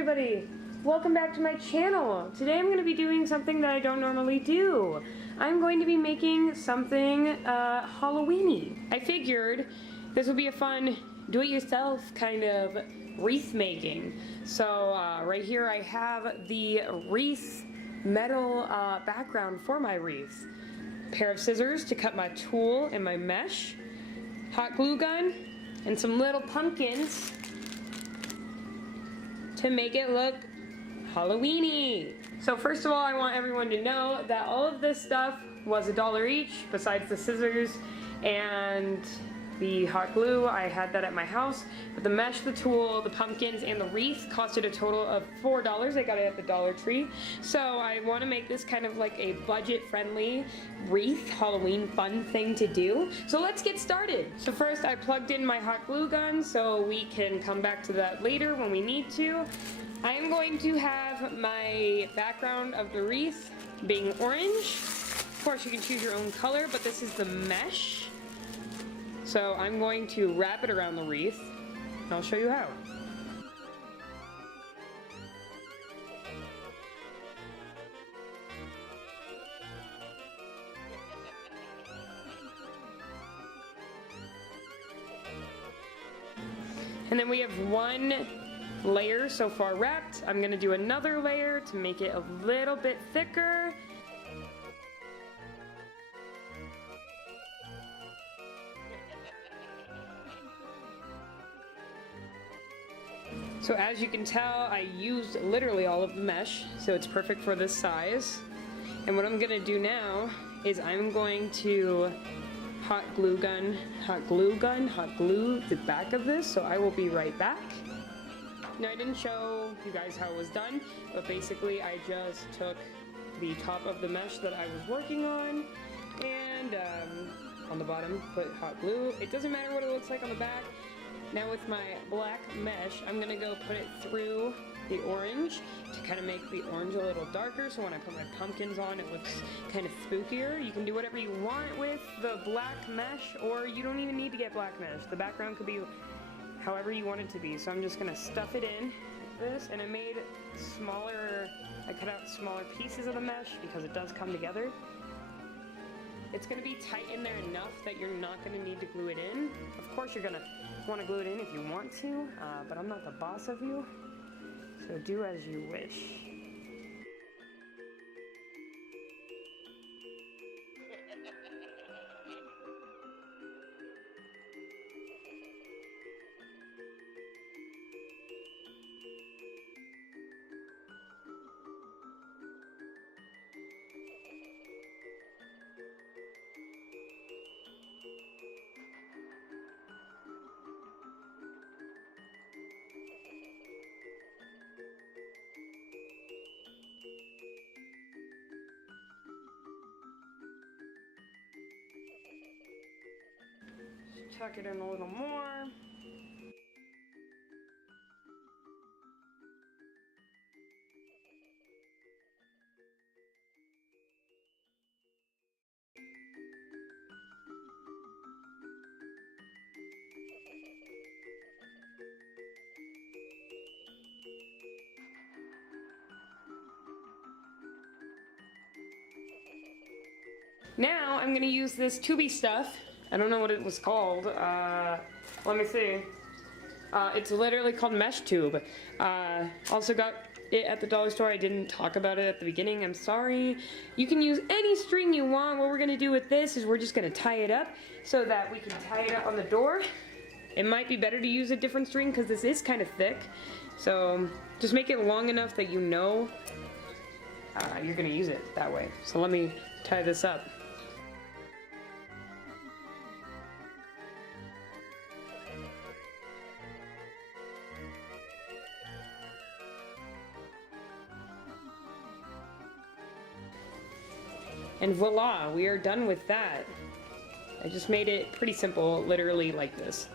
everybody! Welcome back to my channel. Today I'm going to be doing something that I don't normally do. I'm going to be making something Halloween-y. I figured this would be a fun do-it-yourself kind of wreath making. So right here I have the wreath metal background for my wreath. Pair of scissors to cut my tulle and my mesh, hot glue gun, and some little pumpkins to make it look Halloween-y. So first of all, I want everyone to know that all of this stuff was $1 each, besides the scissors and the hot glue. I had that at my house, but the mesh, the tulle, the pumpkins, and the wreath costed a total of $4. I got it at the Dollar Tree. So I want to make this kind of like a budget-friendly wreath Halloween fun thing to do. So let's get started. So first I plugged in my hot glue gun so we can come back to that later when we need to. I am going to have my background of the wreath being orange. Of course you can choose your own color, but this is the mesh. So I'm going to wrap it around the wreath, and I'll show you how. And then we have one layer so far wrapped. I'm going to do another layer to make it a little bit thicker. So as you can tell, I used literally all of the mesh, so it's perfect for this size. And what I'm gonna do now is I'm going to hot glue the back of this, so I will be right back. Now I didn't show you guys how it was done, but basically I just took the top of the mesh that I was working on, and on the bottom put hot glue. It doesn't matter what it looks like on the back. Now with my black mesh, I'm gonna go put it through the orange to kind of make the orange a little darker, so when I put my pumpkins on, it looks kind of spookier. You can do whatever you want with the black mesh, or you don't even need to get black mesh. The background could be however you want it to be. So I'm just gonna stuff it in like this, and I cut out smaller pieces of the mesh because it does come together. It's going to be tight in there enough that you're not going to need to glue it in. Of course you're going to want to glue it in if you want to, but I'm not the boss of you, so do as you wish. Tuck it in a little more. Now I'm going to use this tubey stuff. I don't know what it was called. Let me see. It's literally called mesh tube. Also got it at the dollar store. I didn't talk about it at the beginning. I'm sorry. You can use any string you want. What we're going to do with this is we're just going to tie it up so that we can tie it up on the door. It might be better to use a different string because this is kind of thick. So just make it long enough that you know you're going to use it that way. So let me tie this up. And voila, we are done with that. I just made it pretty simple, literally like this.